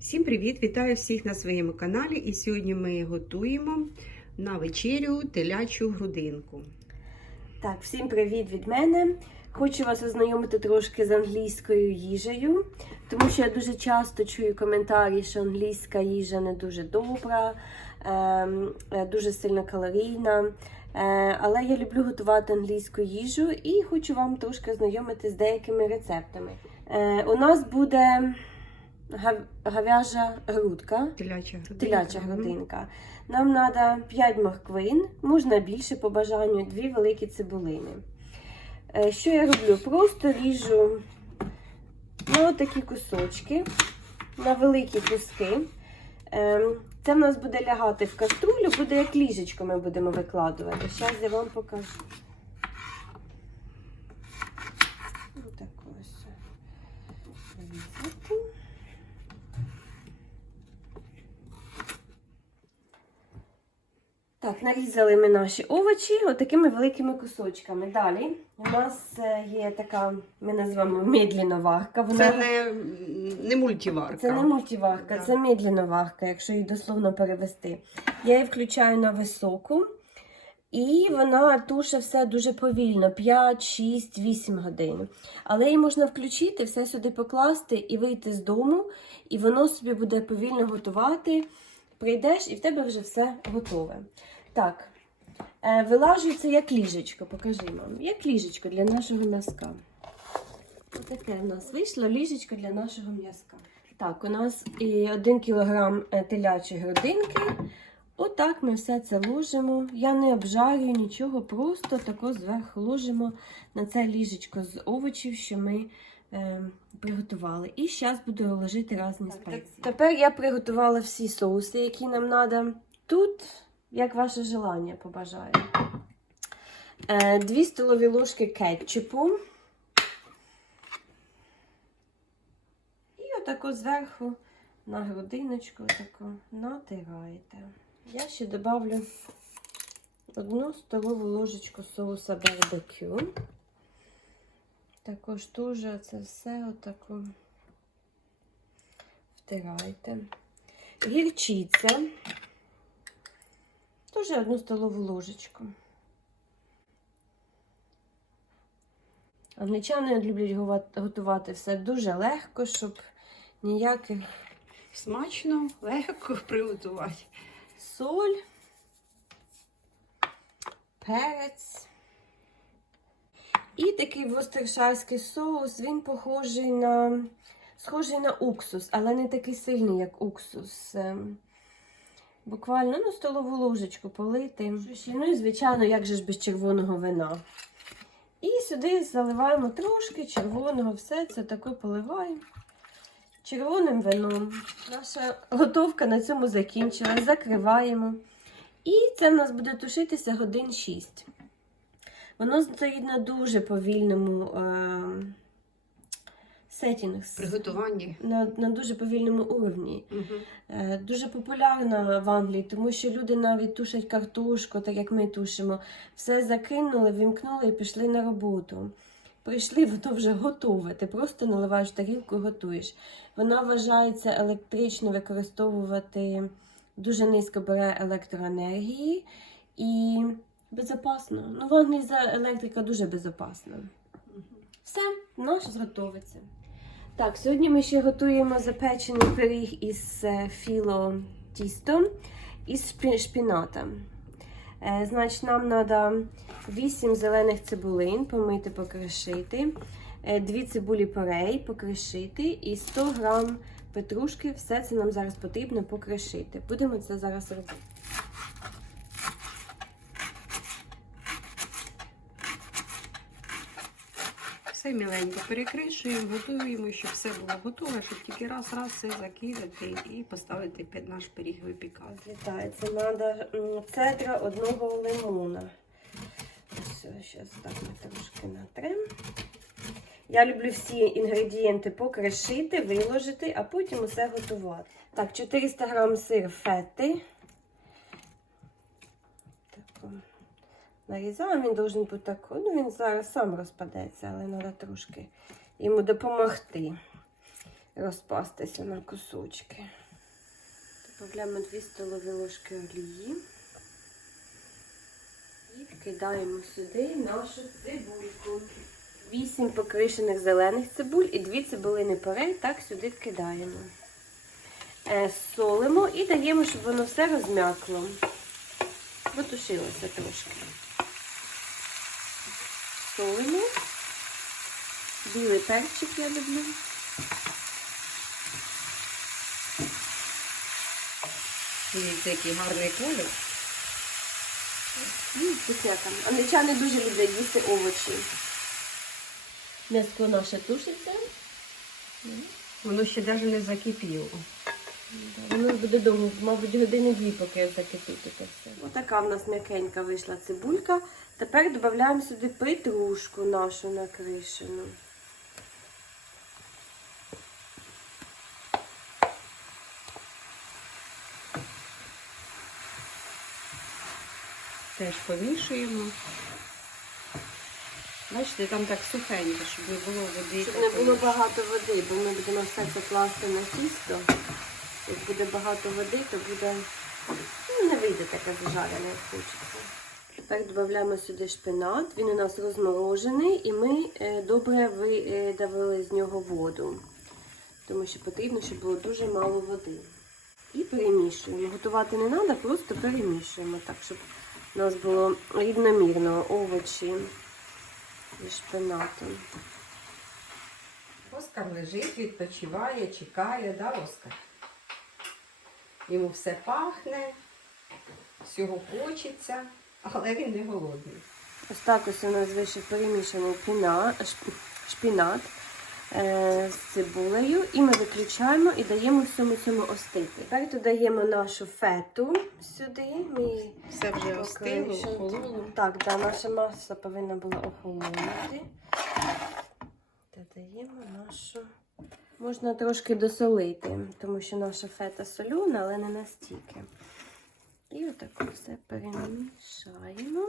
Всім привіт! Вітаю всіх на своєму каналі. І сьогодні ми готуємо на вечерю телячу грудинку. Так, всім привіт від мене. Хочу вас ознайомити трошки з англійською їжею, тому що я дуже часто чую коментарі, що англійська їжа не дуже добра, ем, е, дуже сильно калорійна. Е, але я люблю готувати англійську їжу і хочу вам трошки ознайомити з деякими рецептами. Е, у нас буде говяжа грудка. Теляча грудинка. Теляча грудинка. Нам треба 5 морквин, можна більше по бажанню, 2 великі цибулини. Е, Що я роблю? Просто ріжу на такі кусочки, на великі куски. Ем, Це в нас буде лягати в каструлю, буде як ліжечко ми будемо викладувати. Зараз я вам покажу. Отак ось. Різати. Так, нарізали ми наші овочі отакими великими кусочками. Далі у нас е, є така, ми називаємо медлінна варка. Вона Це не, не мультиварка. це не мультиварка, Да. це медлінна варка, якщо її дословно перевести. Я її включаю на високу, і вона туше все дуже повільно 5, 6, 8 годин. Але її можна включити, все сюди покласти і вийти з дому, і воно собі буде повільно готувати. Прийдеш і в тебе вже все готове. Так, е, вилажую це як ліжечко, покажи нам. Як ліжечко для нашого м'язка. Отаке в нас вийшло ліжечко для нашого м'язка. Так, у нас і 1 кг телячої грудинки. Отак ми все це ложимо. Я не обжарюю нічого, просто тако зверху ложимо на це ліжечко з овочів, що ми е, приготували. І зараз буду ложити різні спеції. Тепер я приготувала всі соуси, які нам треба. Тут, як ваше желання, побажаю. Е, 2 столові ложки кетчупу. І отако зверху на грудиночку отако натираєте. Я ще добавлю одну столову ложечку соуса барбекю. Також дуже це все отако втирайте. Гірчиця. Теж одну столову ложечку. Англічани люблять готувати все дуже легко, щоб ніяких Смачно, легко приготувати. соль, перець. І такий востершарський соус, він похожий на схожий на уксус, але не такий сильний, як уксус. Буквально ну, столову ложечку полити. Ну і, звичайно, як же ж без червоного вина. І сюди заливаємо трошки червоного, все це таке поливаємо червоним вином. Наша готовка на цьому закінчилась. Закриваємо. І це в нас буде тушитися годин 6. Воно стоїть на дуже повільному е- сетінг, Приготування. на, на дуже повільному уровні. Угу. Дуже популярна в Англії, тому що люди навіть тушать картошку, так як ми тушимо. Все закинули, вімкнули і пішли на роботу. Прийшли, воно вже готове. Ти просто наливаєш тарілку і готуєш. Вона вважається електрично використовувати дуже низько бере електроенергії і безопасно. Ну, в Англії за електрика дуже безопасна. Все, наш зготовиться. Так, сьогодні ми ще готуємо запечений пиріг із е, філо тістом із шпінатом. Е, значить, нам треба 8 зелених цибулин помити, покришити, 2 цибулі порей покришити і 100 грам петрушки. Все це нам зараз потрібно покришити. Будемо це зараз робити. Все міленько перекришуємо, готуємо, щоб все було готове, щоб тільки раз-раз все закидати і поставити під наш пиріг випікати. Вітаю, треба цедра одного лимона. Все, зараз так ми трошки натрем. Я люблю всі інгредієнти покришити, виложити, а потім усе готувати. Так, 400 грам сир фети. Так, о, нарізаємо, він должен бути так. Ну, він зараз сам розпадеться, але треба трошки йому допомогти розпастися на кусочки. Додаємо 2 столові ложки олії. І вкидаємо сюди нашу цибульку. 8 покришених зелених цибуль і 2 цибулини порей так сюди вкидаємо. Е, солимо і даємо, щоб воно все розм'якло. Потушилося трошки. Солимо. Білий перчик я люблю. Дивіться, який гарний колір. Вкусняка. Англічани дуже люблять їсти овочі. М'яско наше тушиться. Воно ще навіть не закипіло. Воно буде довго, мабуть, години дві, поки закипить це все. Отака в нас м'якенька вийшла цибулька. Тепер додаємо сюди петрушку нашу накришену. Теж помішуємо. Бачите, там так сухенько, щоб не було води. Щоб не було багато води, бо ми будемо все це класти на тісто. Як буде багато води, то буде ну, не вийде таке зажарене, як хочеться. Тепер додаємо сюди шпинат. Він у нас розморожений і ми е, добре видавили з нього воду. Тому що потрібно, щоб було дуже мало води. І перемішуємо. Готувати не треба, просто перемішуємо так, щоб у нас було рівномірно овочі і шпинатом. Оскар лежить, відпочиває, чекає, да, Оскар? Йому все пахне, всього хочеться, але він не голодний. Ось так ось у нас вийшов перемішаний піна, шпінат е, з цибулею. І ми виключаємо і даємо всьому цьому остити. Тепер додаємо нашу фету сюди. Ми Все вже остило, охололо. Так, да, наша маса повинна була охолонути. Додаємо нашу. Можна трошки досолити, тому що наша фета солюна, але не настільки. І отако все перемішаємо.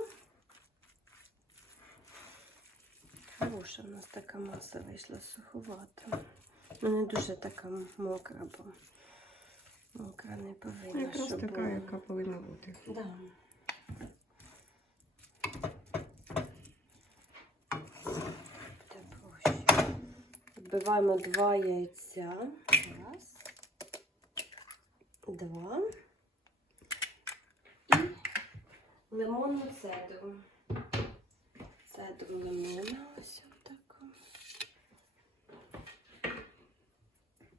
Хороша у нас така маса вийшла суховата. Ну, не дуже така мокра, бо мокра не повинна. Якраз щоб така, була. яка повинна бути. Да. Вбиваємо два яйця. Раз. Два. І лимонну цедру. Цедру лимона. Ось отаку.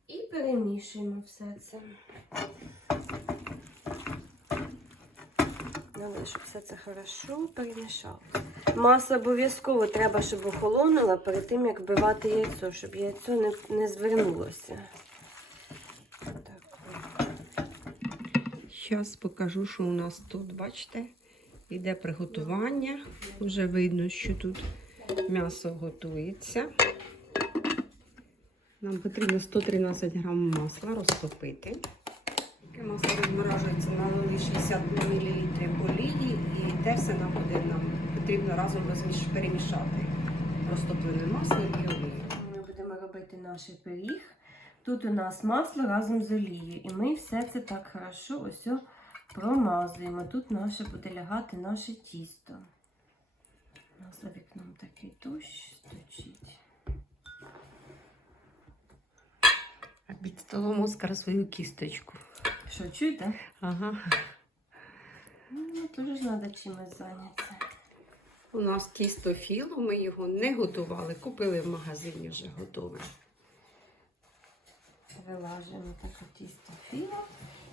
І перемішуємо все це. Надо, щоб все це хорошо перемішало. Маса обов'язково треба, щоб охолонула перед тим, як вбивати яйцо, щоб яйцо не, не звернулося. Так. Зараз покажу, що у нас тут, бачите, йде приготування. Вже видно, що тут м'ясо готується. Нам потрібно 113 грам масла розтопити. Таке масло розморажується на 60 мл олії і те все нам буде нам потрібно разом перемішати розтоплене масло і олію. Ми будемо робити наш пиріг. Тут у нас масло разом з олією. І ми все це так хорошо ось промазуємо. Тут наше буде лягати наше тісто. У нас за вікном такий дощ стучить. А під столом Оскар свою кісточку. Що, чуєте? Ага. Ну, теж ж треба чимось зайнятися. У нас тісто філо, ми його не готували, купили в магазині вже готове. Вилажуємо таке тісто філо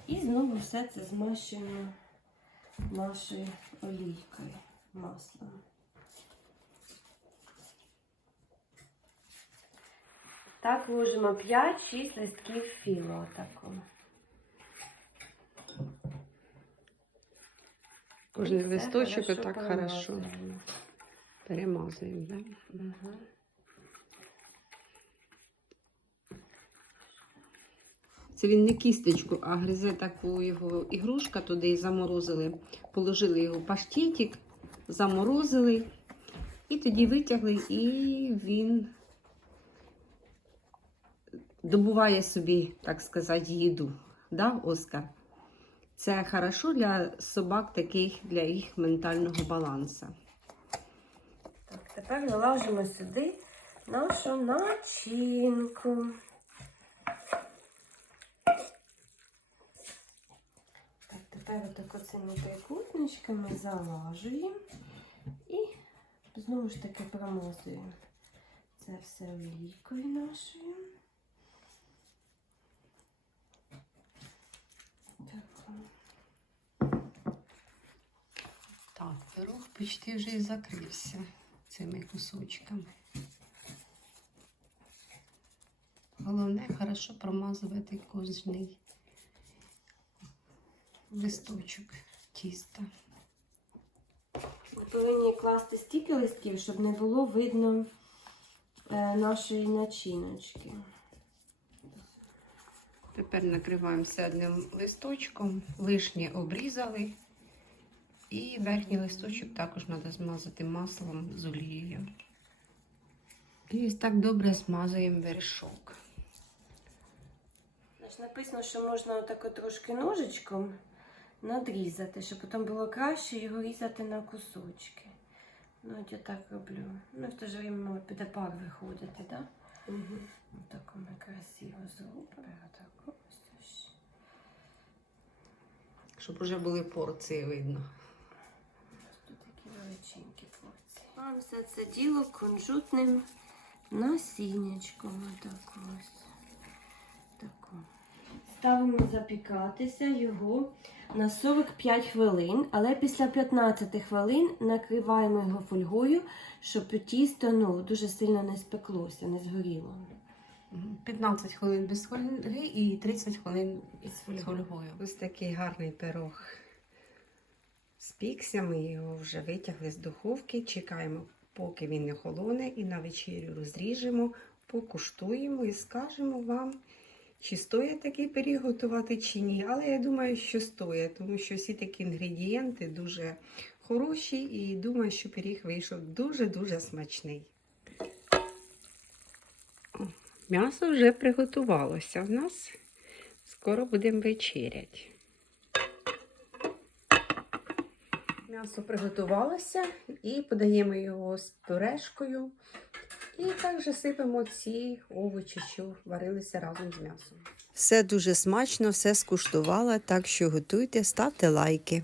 і знову все це змащуємо нашою олійкою, маслом. Так ложимо 5-6 листків філо отако. Кожен листочок хорошо так хорошо перемазуємо. Да? Мгм. Це він не кісточку, а гризе таку його ігрушка туди і заморозили. Положили його в паштетик, заморозили і тоді витягли, і він добуває собі, так сказати, їду. Да, Оскар? Це хорошо для собак таких, для їх ментального балансу. Так, тепер вилажимо сюди нашу начинку. Так, тепер отако цими трикутничками залажуємо і знову ж таки промазуємо це все олійкою нашою. Так, пирог почти вже і закрився цими кусочками. Головне хорошо промазувати кожний листочок тіста. Ми повинні класти стільки листків, щоб не було видно е, нашої начиночки. Тепер накриваємося одним листочком, лишнє обрізали. І верхній листочок також треба змазати маслом з олією. І ось так добре змазуємо вершок. Написано, що можна отако трошки ножичком надрізати, щоб потім було краще його різати на кусочки. Ну, от я так роблю. Ну, в те ж время ну, піде пар виходити, так? Да? Так ми красиво зробимо. Так, ось. Щоб вже були порції видно. Тут такі величенькі порції. А все це діло кунжутним насіннячком. Отак ось. Таку. Ставимо запікатися його на 45 хвилин, але після 15 хвилин накриваємо його фольгою, щоб тісто ну, дуже сильно не спеклося, не згоріло. 15 хвилин без фольги і 30 хвилин Із з фольгою. Ось такий гарний пирог спікся. Ми його вже витягли з духовки. Чекаємо, поки він не холоне, і на вечерю розріжемо, покуштуємо і скажемо вам, чи стоїть такий пиріг готувати чи ні. Але я думаю, що стоїть, тому що всі такі інгредієнти дуже хороші, і думаю, що пиріг вийшов дуже-дуже смачний. М'ясо вже приготувалося в нас. Скоро будемо вечеряти. М'ясо приготувалося і подаємо його з пюрешкою. І також сипемо ці овочі, що варилися разом з м'ясом. Все дуже смачно, все скуштувала, так що готуйте, ставте лайки.